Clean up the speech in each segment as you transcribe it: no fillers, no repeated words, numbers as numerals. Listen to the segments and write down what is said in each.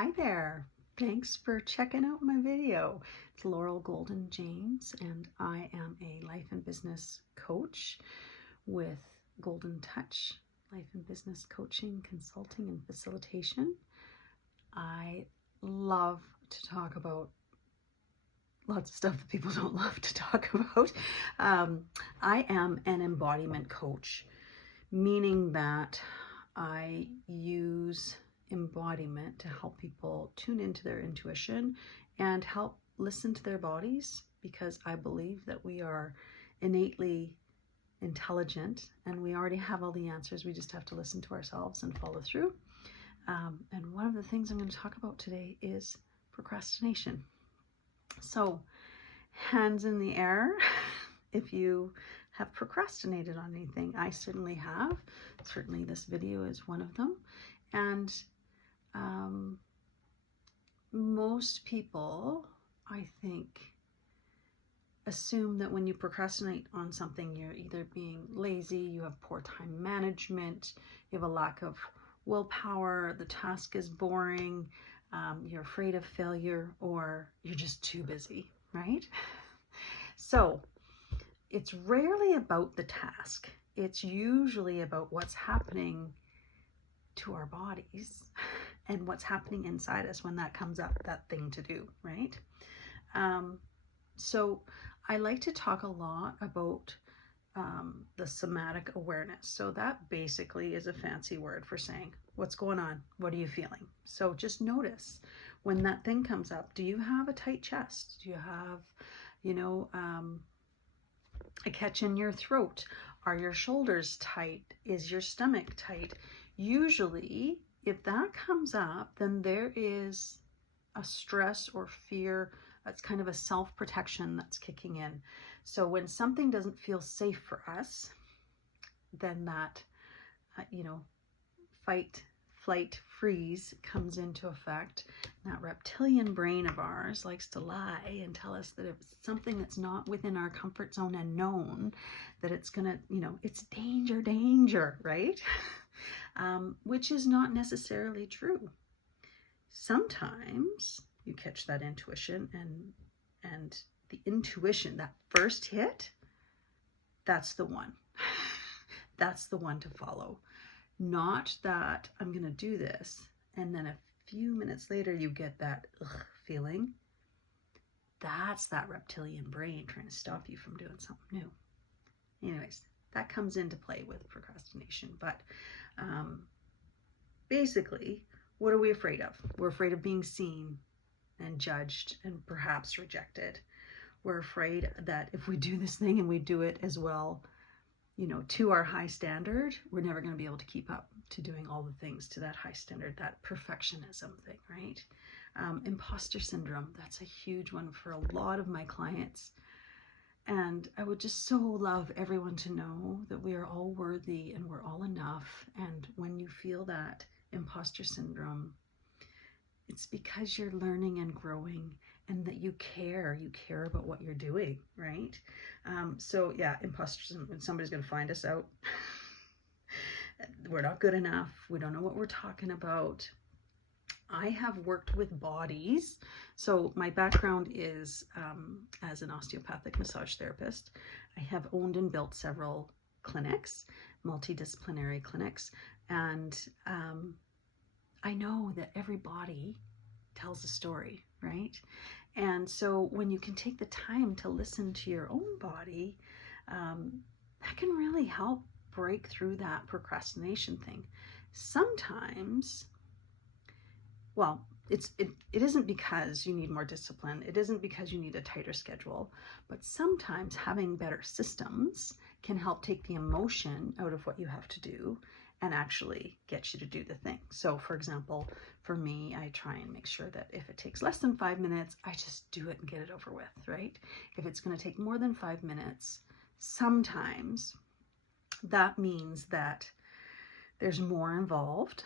Hi there. Thanks for checking out my video. It's Laurel Golden James, and I am a life and business coach with Golden Touch, life and business coaching, consulting, and facilitation. I love to talk about lots of stuff that people don't love to talk about. I am an embodiment coach, meaning that I use embodiment to help people tune into their intuition and help listen to their bodies, because I believe that we are innately intelligent and we already have all the answers. We just have to listen to ourselves and follow through. And one of the things I'm going to talk about today is procrastination. So hands in the air if you have procrastinated on anything. I certainly have. Certainly this video is one of them. And most people, I think, assume that when you procrastinate on something, you're either being lazy, you have poor time management, you have a lack of willpower, the task is boring, you're afraid of failure, or you're just too busy, right? So it's rarely about the task. It's usually about what's happening to our bodies and what's happening inside us when that comes up, that thing to do, right? So I like to talk a lot about the somatic awareness. So that basically is a fancy word for saying, what's going on? What are you feeling? So just notice when that thing comes up. Do you have a tight chest? Do you have, a catch in your throat? Are your shoulders tight? Is your stomach tight? Usually, if that comes up, then there is a stress or fear. That's kind of a self-protection that's kicking in. So when something doesn't feel safe for us, then that, fight, flight, freeze comes into effect. That reptilian brain of ours likes to lie and tell us that if it's something that's not within our comfort zone and known, that it's gonna, it's danger, danger, right? Which is not necessarily true. Sometimes you catch that intuition, and the intuition, that first hit, that's the one. That's the one to follow. Not that I'm going to do this, and then a few minutes later you get that feeling. That's that reptilian brain trying to stop you from doing something new. Anyways, that comes into play with procrastination. But basically, what are we afraid of? We're afraid of being seen and judged and perhaps rejected. We're afraid that if we do this thing and we do it as well, to our high standard, we're never going to be able to keep up to doing all the things to that high standard, that perfectionism thing, right? Imposter syndrome, that's a huge one for a lot of my clients. And I would just so love everyone to know that we are all worthy and we're all enough. And when you feel that imposter syndrome, it's because you're learning and growing, and that you care about what you're doing, right? So yeah, imposter syndrome, somebody's going to find us out. We're not good enough. We don't know what we're talking about. I have worked with bodies. So my background is as an osteopathic massage therapist. I have owned and built several clinics, multidisciplinary clinics, and I know that every body tells a story, right? And so when you can take the time to listen to your own body, that can really help break through that procrastination thing. Sometimes, well, it isn't because you need more discipline. It isn't because you need a tighter schedule, but sometimes having better systems can help take the emotion out of what you have to do and actually get you to do the thing. So for example, for me, I try and make sure that if it takes less than 5 minutes, I just do it and get it over with, right? If it's going to take more than 5 minutes, sometimes that means that there's more involved,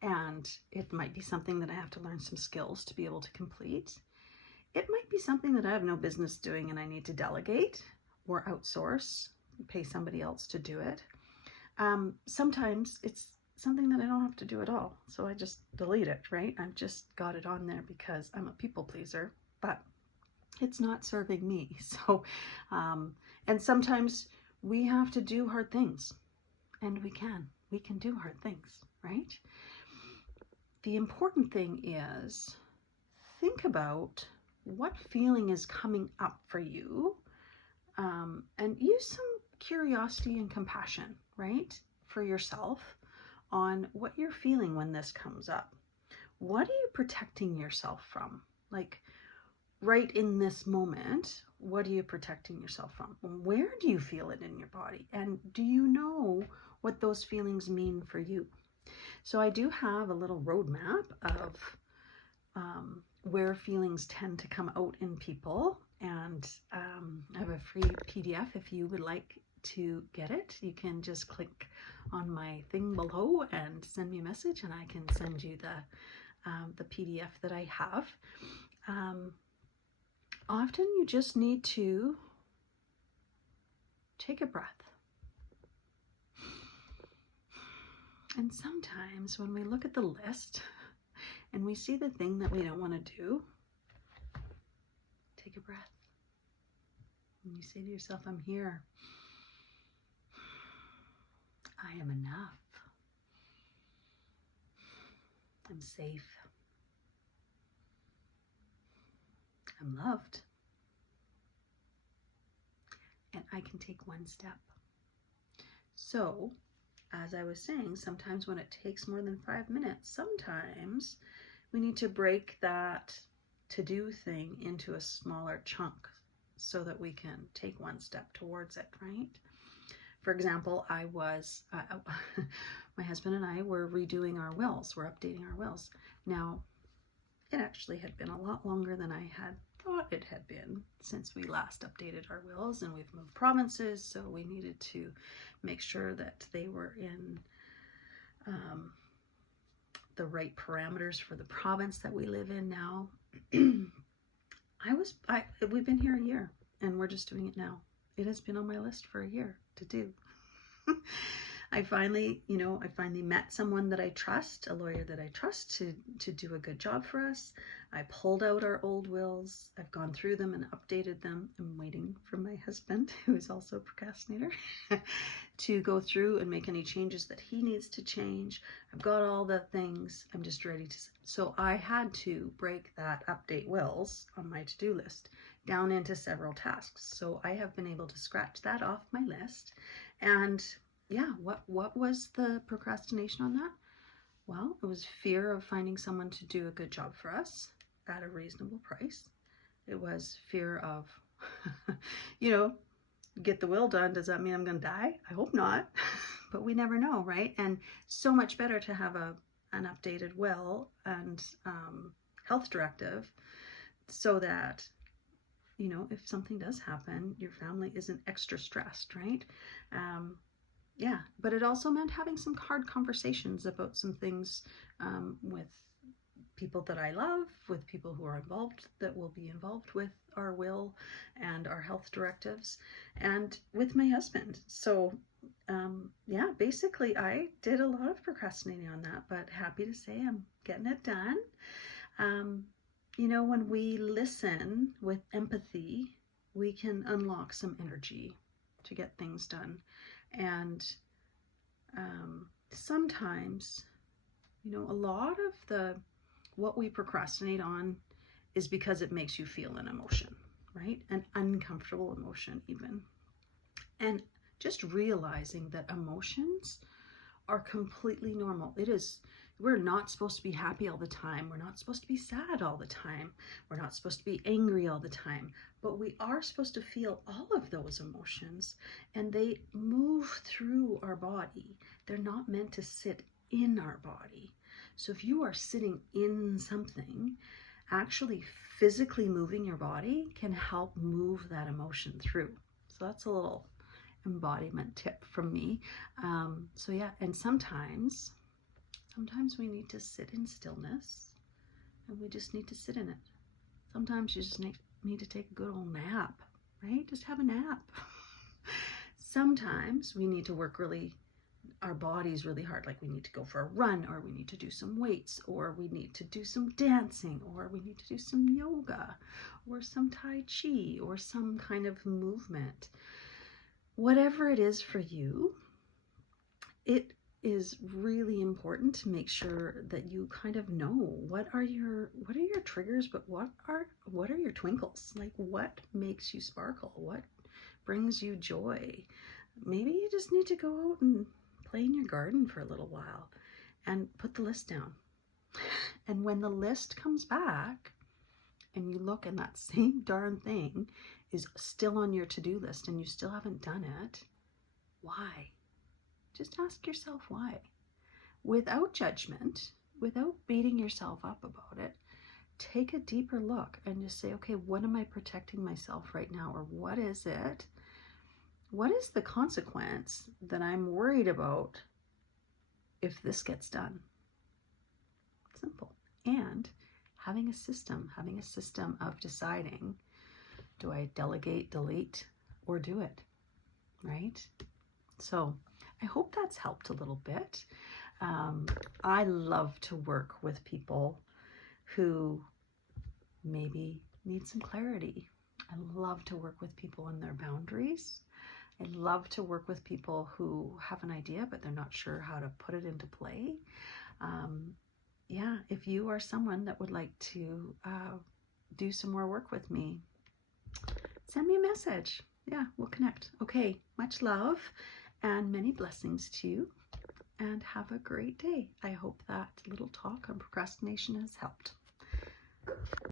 and it might be something that I have to learn some skills to be able to complete. It might be something that I have no business doing and I need to delegate or outsource, pay somebody else to do it. Sometimes it's something that I don't have to do at all. So I just delete it, right? I've just got it on there because I'm a people pleaser, but it's not serving me. So, and sometimes we have to do hard things, and we can do hard things, right? The important thing is think about what feeling is coming up for you, and use some curiosity and compassion, right, for yourself on what you're feeling when this comes up. What are you protecting yourself from? Like right in this moment, what are you protecting yourself from? Where do you feel it in your body? And do you know what those feelings mean for you? So I do have a little roadmap of where feelings tend to come out in people. And I have a free PDF if you would like to get it. You can just click on my thing below and send me a message, and I can send you the PDF that I have. Often you just need to take a breath. And sometimes when we look at the list and we see the thing that we don't want to do, take a breath. And you say to yourself, I'm here. I am enough. I'm safe. I'm loved. And I can take one step. So, as I was saying, sometimes when it takes more than 5 minutes, sometimes we need to break that to-do thing into a smaller chunk so that we can take one step towards it, right? For example, I was, my husband and I were redoing our wills. We're updating our wills. Now, it actually had been a lot longer than I had thought it had been since we last updated our wills, and we've moved provinces, so we needed to make sure that they were in the right parameters for the province that we live in now. We've been here a year, and we're just doing it now. It has been on my list for a year to do. I finally met someone that I trust, a lawyer that I trust to do a good job for us. I pulled out our old wills. I've gone through them and updated them. I'm waiting for my husband, who is also a procrastinator, to go through and make any changes that he needs to change. I've got all the things. I'm just ready to. So I had to break that update wills on my to-do list down into several tasks. So I have been able to scratch that off my list. And yeah, what was the procrastination on that? Well, it was fear of finding someone to do a good job for us at a reasonable price. It was fear of, get the will done. Does that mean I'm going to die? I hope not, but we never know, right? And so much better to have an updated will and health directive so that, if something does happen, your family isn't extra stressed, right? Yeah, but it also meant having some hard conversations about some things with people that I love, with people who are involved, that will be involved with our will and our health directives, and with my husband. So yeah, basically I did a lot of procrastinating on that, but happy to say I'm getting it done. When we listen with empathy, we can unlock some energy to get things done. And sometimes, a lot of what we procrastinate on is because it makes you feel an emotion, right? An uncomfortable emotion even. And just realizing that emotions are completely normal. We're not supposed to be happy all the time. We're not supposed to be sad all the time. We're not supposed to be angry all the time. But we are supposed to feel all of those emotions, and they move through our body. They're not meant to sit in our body. So if you are sitting in something, actually physically moving your body can help move that emotion through. So that's a little embodiment tip from me. So yeah, and sometimes we need to sit in stillness, and we just need to sit in it. Sometimes you just need to take a good old nap, right? Just have a nap. Sometimes we need to work really our bodies really hard, like we need to go for a run, or we need to do some weights, or we need to do some dancing, or we need to do some yoga, or some Tai Chi, or some kind of movement. Whatever it is for you, it is really important to make sure that you kind of know what are your triggers, but what are your twinkles? Like, what makes you sparkle? What brings you joy? Maybe you just need to go out and play in your garden for a little while and put the list down. And when the list comes back and you look and that same darn thing is still on your to-do list and you still haven't done it, why? Just ask yourself why. Without judgment, without beating yourself up about it, take a deeper look and just say, okay, what am I protecting myself right now? Or what is it? What is the consequence that I'm worried about if this gets done? Simple. And having a system of deciding, do I delegate, delete, or do it, right? So I hope that's helped a little bit. I love to work with people who maybe need some clarity. I love to work with people on their boundaries. I love to work with people who have an idea, but they're not sure how to put it into play. Yeah, if you are someone that would like to do some more work with me, send me a message. Yeah, we'll connect. Okay, much love and many blessings to you, and have a great day. I hope that little talk on procrastination has helped.